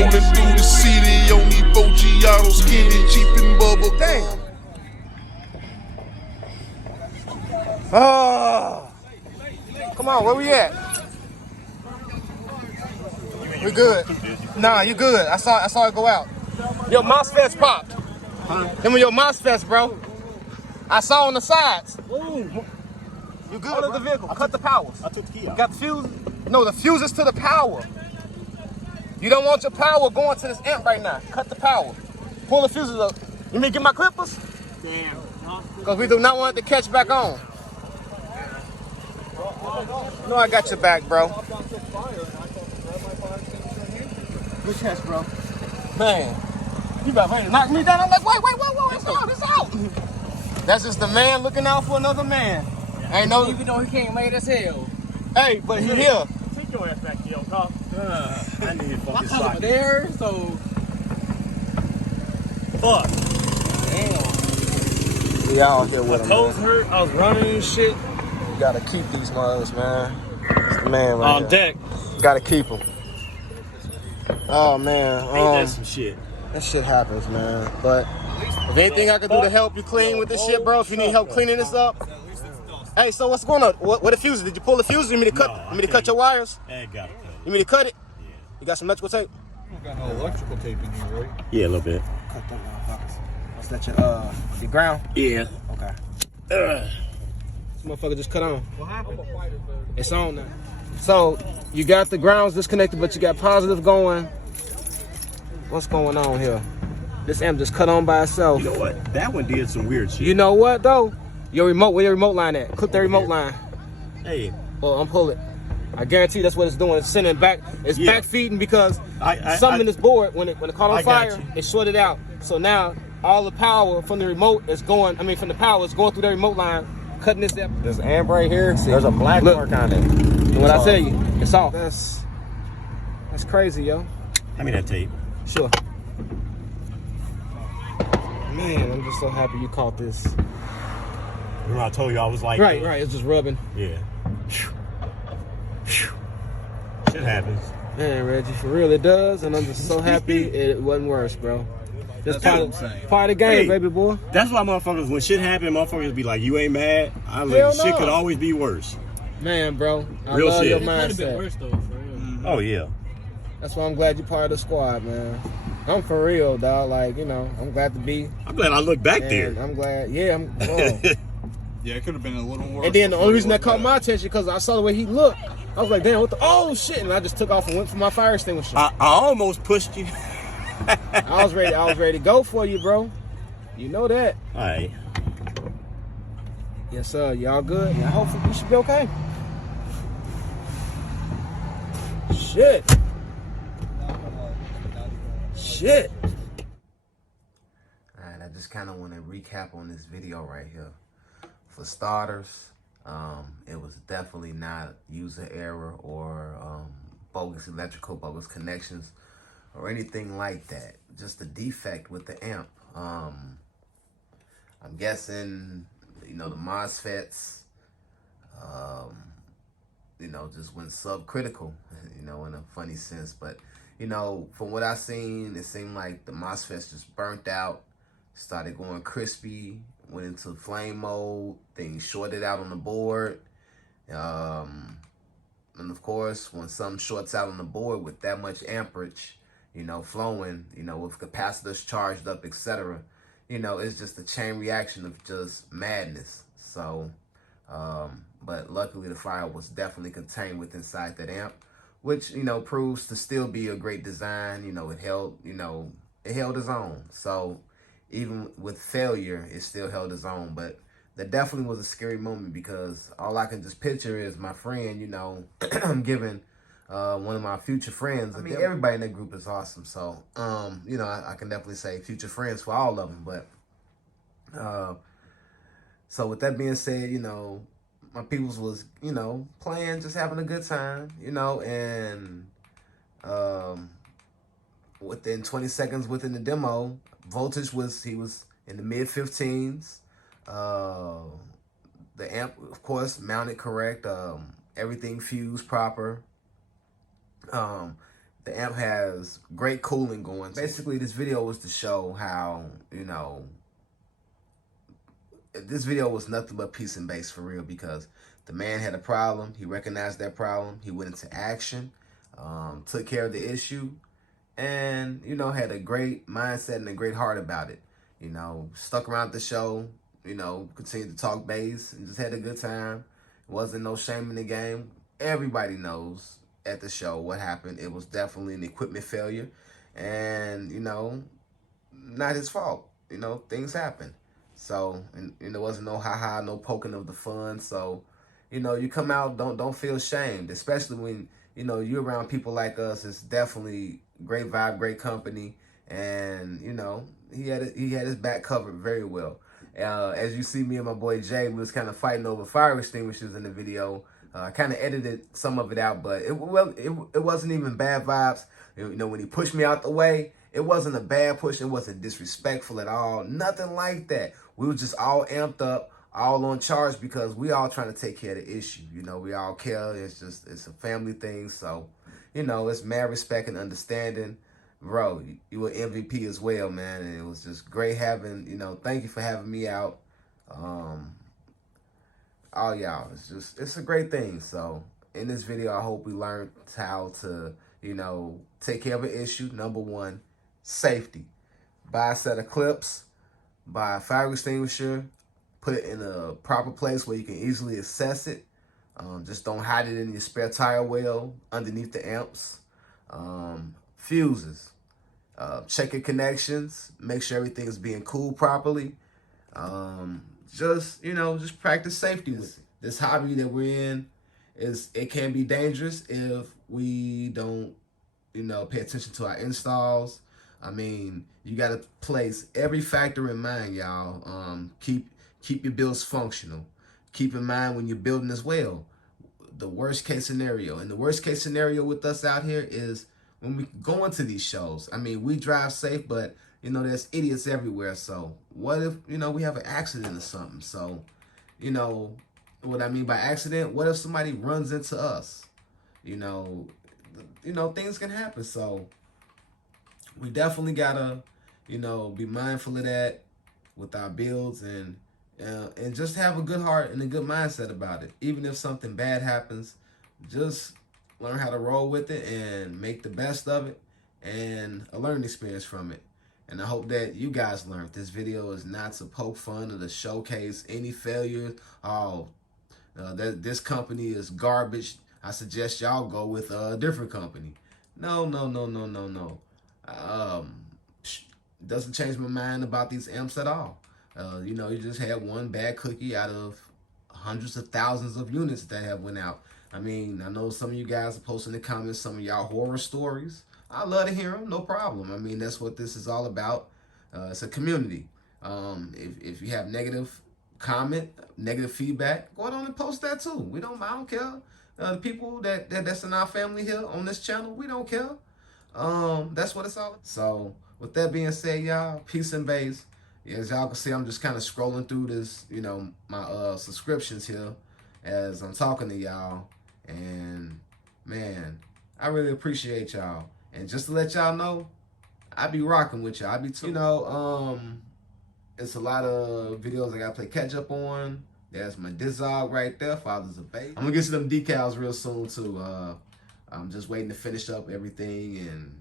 Rolling through the city on these Boggiato, skinny, cheap and bubble. Damn. Oh. Come on, where we at? We good. Nah, you good. I saw it go out. Your MOSFETs popped. Huh? Them were your MOSFETs, bro. I saw on the sides. Ooh. You good, bro? The vehicle. Cut the powers. I took the key out. Got the fuse? No, the fuse is to the power. You don't want your power going to this amp right now. Cut the power. Pull the fuses up. You mean get my clippers? Damn. Because we do not want it to catch back on. No, I got your back, bro. Good catch, bro. Man, you about ready to knock me down. I'm like, wait, it's out. That's just the man looking out for another man. Ain't no, even though he can't lay as hell. Hey, but he here. Take your ass back to your car. I need his fucking sock. There, so. Fuck. Damn. We out here with him. My toes hurt. I was running and shit. You gotta keep these mothers, man. It's the man right on deck. Gotta keep them. Oh man. Ain't that some shit? That shit happens, man. But if anything I can do to help you clean with this shit, bro, if you need help cleaning this up. Hey, so what's going on? What the fuses? Did you pull the fuses? You mean to cut? You mean to cut your wires? I got it. You mean to cut it? Yeah. You got some electrical tape? You got no electrical tape in here, right? Yeah, a little bit. Cut that motherfuckers. What's that your ground? Yeah. Okay. This motherfucker just cut on. What happened? It's on now. So you got the grounds disconnected, but you got positive going. What's going on here? This amp just cut on by itself. You know what? That one did some weird shit. You know what though? Your remote, where your remote line at? Clip that remote line. Hey. Well, unpull it. I guarantee that's what it's doing. It's sending back. It's back feeding because something in this board, when it caught on fire, it shorted out. So now all the power from the remote is going. I mean, from the power is going through the remote line, cutting this. There's an amp right here. See, there's a black mark on it. And what I tell you, it's off. That's crazy, yo. Hand me that tape. Sure. Man, I'm just so happy you caught this. Remember I told you I was like... Right, it's just rubbing. Yeah. Shit happens. Man, Reggie, for real, it does, and I'm just so happy it wasn't worse, bro. That's part of the game, baby boy. That's why motherfuckers, when shit happen, motherfuckers be like, you ain't mad? Shit could always be worse. Man, bro, I real love shit. your mindset. It could have been worse, though, for real. Oh, yeah. That's why I'm glad you're part of the squad, man. I'm for real, dog. Like, you know, I'm glad to be. I'm glad I looked back there. I'm glad. Yeah, Yeah, it could have been a little worse. And then the only reason that caught my attention because I saw the way he looked. I was like, damn, what the? Oh shit! And I just took off and went for my fire extinguisher. I almost pushed you. I was ready to go for you, bro. You know that. All right. Yes, sir. Y'all good? Yeah, hopefully you should be okay. Shit. Alright, I just kind of want to recap on this video right here. For starters, it was definitely not user error or bogus electrical, bogus connections, or anything like that. Just a defect with the amp. I'm guessing, you know, the MOSFETs, you know, just went subcritical, you know, in a funny sense. But, you know, from what I seen, it seemed like the MOSFETs just burnt out, started going crispy, went into flame mode, things shorted out on the board. And of course, when something shorts out on the board with that much amperage, you know, flowing, you know, with capacitors charged up, etc., you know, it's just a chain reaction of just madness. So, but luckily the fire was definitely contained within inside that amp, which, you know, proves to still be a great design. You know, it held its own. So even with failure, it still held its own. But that definitely was a scary moment because all I can just picture is my friend, you know, I'm giving one of my future friends. I mean, everybody in that group is awesome. So, you know, I can definitely say future friends for all of them. But so with that being said, you know, my peoples was, you know, playing, just having a good time, you know, and within 20 seconds within the demo, voltage he was in the mid 15s. The amp, of course, mounted correct. Everything fused proper. The The amp has great cooling going. Basically, this video was to show how, you know, this video was nothing but piece and bass for real, because the man had a problem. He recognized that problem. He went into action, took care of the issue, and, you know, had a great mindset and a great heart about it. You know, stuck around the show, you know, continued to talk bass and just had a good time. Wasn't no shame in the game. Everybody knows at the show what happened. It was definitely an equipment failure, and, you know, not his fault. You know, things happen. So, and there wasn't no ha-ha, no poking of the fun. So, you know, you come out, don't feel shamed, especially when, you know, you're around people like us. It's definitely great vibe, great company, and, you know, he had his back covered very well. As you see, me and my boy Jay, we was kind of fighting over fire extinguishers in the video. I kind of edited some of it out, but it wasn't even bad vibes. You know, when he pushed me out the way, it wasn't a bad push. It wasn't disrespectful at all. Nothing like that. We were just all amped up, all on charge, because we all trying to take care of the issue. You know, we all care. It's a family thing. So, you know, it's mad respect and understanding. Bro, you were MVP as well, man. And it was just great having, you know, thank you for having me out. All y'all, it's a great thing. So in this video, I hope we learned how to, you know, take care of an issue. Number one, safety. Buy a set of clips, buy a fire extinguisher, put it in a proper place where you can easily access it. Just don't hide it in your spare tire well underneath the amps. Fuses. Check your connections. Make sure everything is being cooled properly. Just, you know, just practice safety with it. This hobby that we're in, it can be dangerous if we don't, you know, pay attention to our installs. I mean, you got to place every factor in mind, y'all. Keep your builds functional. Keep in mind when you're building as well, the worst case scenario. And the worst case scenario with us out here is when we go into these shows. I mean, we drive safe, but, you know, there's idiots everywhere. So what if, you know, we have an accident or something? So, you know, what I mean by accident, what if somebody runs into us? You know, things can happen. So we definitely gotta, you know, be mindful of that with our builds, and just have a good heart and a good mindset about it. Even if something bad happens, just learn how to roll with it and make the best of it, and a learning experience from it. And I hope that you guys learned. This video is not to poke fun or to showcase any failures. That this company is garbage. I suggest y'all go with a different company. No. Doesn't change my mind about these amps at all. You know, you just had one bad cookie out of hundreds of thousands of units that have went out. I mean, I know some of you guys are posting in the comments some of y'all horror stories. I love to hear them, no problem. I mean, that's what this is all about. It's a community. If you have negative comment, negative feedback, go ahead and post that too. I don't care. The people that's in our family here on this channel, we don't care. That's what it's all about. So with that being said, y'all, peace and bass. As y'all can see, I'm just kind of scrolling through this, you know, my subscriptions here as I'm talking to y'all. And man, I really appreciate y'all. And just to let y'all know, I be rocking with y'all. I be too. You know, it's a lot of videos I gotta play catch up on. There's my Dizog right there, Fathers of Bass. I'm gonna get to them decals real soon too. I'm just waiting to finish up everything and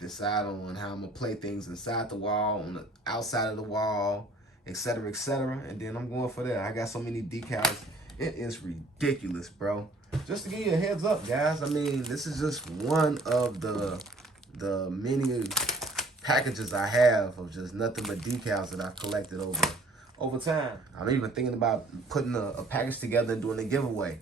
decide on how I'm gonna play things inside the wall, on the outside of the wall, etc., etc. And then I'm going for that. I got so many decals. It is ridiculous, bro. Just to give you a heads up, guys. I mean, this is just one of the many packages I have of just nothing but decals that I've collected over time. I'm even thinking about putting a package together and doing a giveaway.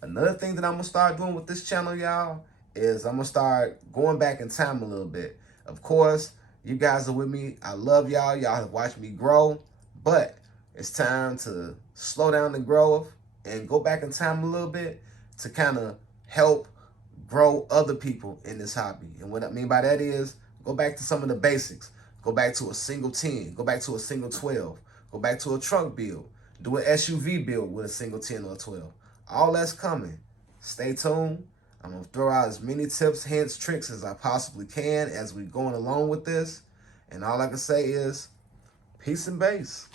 Another thing that I'm gonna start doing with this channel, y'all, is I'm gonna start going back in time a little bit. Of course, you guys are with me. I love y'all. Y'all have watched me grow, but it's time to slow down the growth and go back in time a little bit to kind of help grow other people in this hobby. And what I mean by that is go back to some of the basics. Go back to a single 10. Go back to a single 12. Go back to a truck build. Do an SUV build with a single 10 or a 12. All that's coming. Stay tuned. I'm going to throw out as many tips, hints, tricks as I possibly can as we're going along with this. And all I can say is, peace and bass.